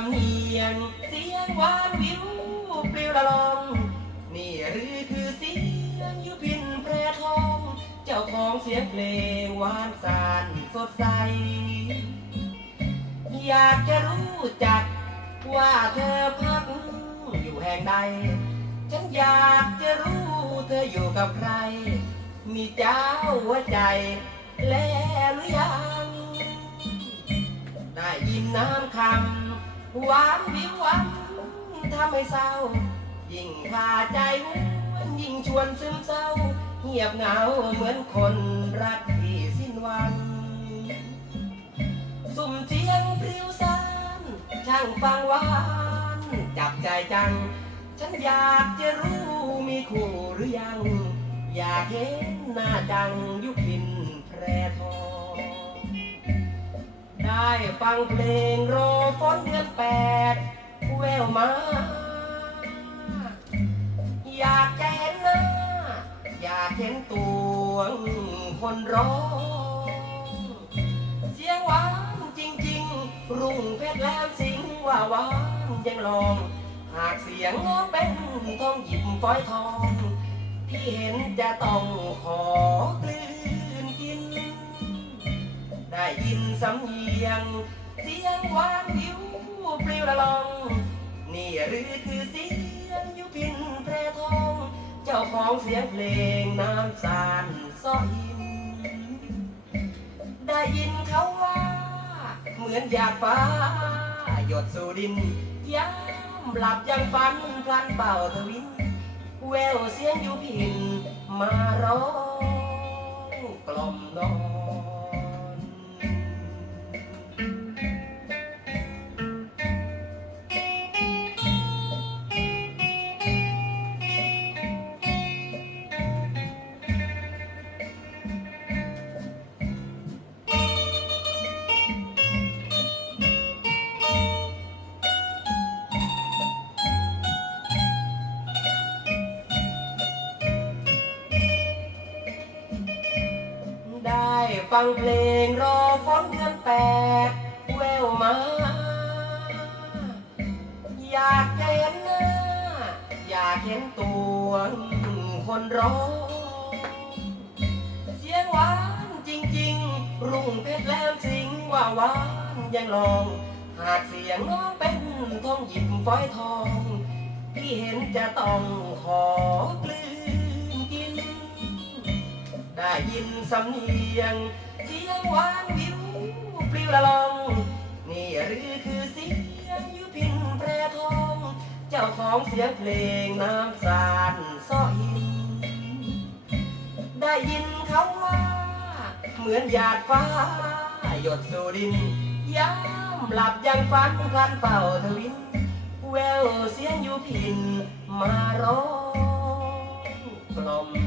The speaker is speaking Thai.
ำเนียงเสียงหวานวิวปลิวละลองนี่หรือคือเสียงยุพินแพรทอง เจ้าของเสียงเพลงหวานสานสดใส อยากจะรู้จักว่าเธอพักอยู่แห่งใด ฉันอยากจะรู้เธออยู่กับใคร มีเจ้าหัวใจแล้วหรือยัง ได้ยินน้ำคำ หวานวิวหวันทำให้เศร้า ยิ่งพาใจหวนยิ่งชวนซึมเศร้า เงียบเหงาเหมือนคนรักที่สิ้นหวันสุ่มเสียงพริ้วสานช่างฟังหวานจับใจจัง ฉันอยากจะรู้มีคู่หรือยัง อยากเห็นหน้าดังยุพินแพรทอ ฟังเพลงรอฝนเดือนแปดแววมา อยากจะเห็นหน้า อยากเห็นตัวคนร้อง เสียงหวานจริง ๆ รุ่งเพชรแหลมสิงว่าหวานยังลอง หากเสียงน้องเป็นทองหยิบฝอยทอง พี่เห็นจะต้องขอกลืนกิน ได้ยินสำเนียง เสียงหวานวิวปลิวละลอง นี่หรือคือเสียงยุพินแพรทอง เจ้าของเสียงเพลงน้ำสานซ้อหิน ได้ยินเขาว่า เหมือนหยาดฟ้า หยดสู่ดินย้ำหลับยังฝันพลันเป่าทวินแววเสียงยุพิน มาร้องกล่อมนอน ฟังเพลงรอฝนเดือนแปดแววมา อยากเห็นหน้า อยากเห็นตัวคนร้องเสียงหวานจริง ๆ รุ่งเพชรแล้วจริงว่าหวานยังลอง หากเสียงน้องเป็นทองหยิบฝอยทองพี่เห็นจะต้องขอกลื ยินสำเนียง เสียงหวานวิวปลิวละลอง นี่หรือคือเสียงยุพินแพรทอง เจ้าของเสียงเพลงน้ำสานซ้อหิน ได้ยินเขาว่า เหมือนหยาดฟ้า หยดสู่ดินย้ำหลับยังฝันพลันเป่าทวินแววเสียงยุพินมาร้องกล่อม